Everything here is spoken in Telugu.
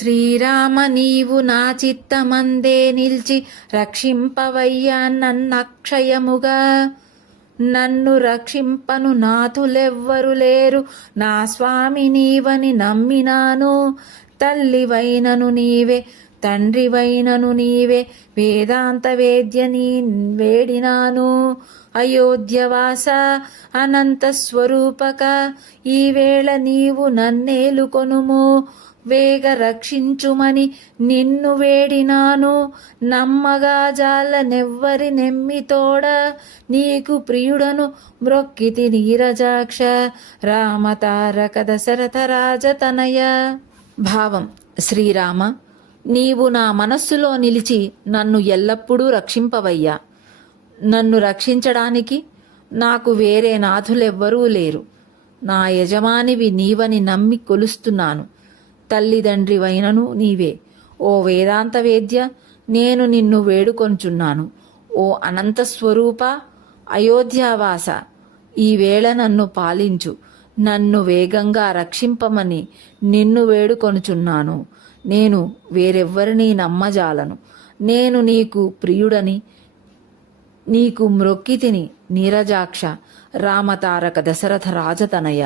శ్రీరామ నీవు నా చిత్తమందే నిల్చి రక్షింపవయ్యా నన్నక్షయముగా. నన్ను రక్షింపను నాథులెవ్వరు లేరు, నా స్వామి నీవని నమ్మినాను. తల్లివైనను నీవే, తండ్రివైనను నీవే, వేదాంత వేద్య నీ వేడినాను. అయోధ్యవాస అనంత స్వరూపక, ఈవేళ నీవు నన్నేలుకొనుము. వేగ రక్షించుమని నిన్ను వేడినాను. నమ్మగా జాలనెవ్వరి నెమ్మితోడ, నీకు ప్రియుడను మ్రొక్కితి నీరజాక్ష. రామతారక దశరథ రాజతనయ. భావం: శ్రీరామ, నీవు నా మనస్సులో నిలిచి నన్ను ఎల్లప్పుడూ రక్షింపవయ్యా. నన్ను రక్షించడానికి నాకు వేరే నాథులెవ్వరూ లేరు. నా యజమానివి నీవని నమ్మి కొలుస్తున్నాను. తల్లిదండ్రివైనను నీవే. ఓ వేదాంత వేద్య, నేను నిన్ను వేడుకొంచున్నాను. ఓ అనంతస్వరూప, అయోధ్యావాస, ఈవేళ నన్ను పాలించు. నన్ను వేగంగా రక్షింపమని నిన్ను వేడుకొనుచున్నాను. నేను వేరెవ్వరినీ నమ్మజాలను. నేను నీకు ప్రియుడని నీకు మ్రొక్కితిని నీరజాక్ష. రామతారక దశరథ రాజతనయ.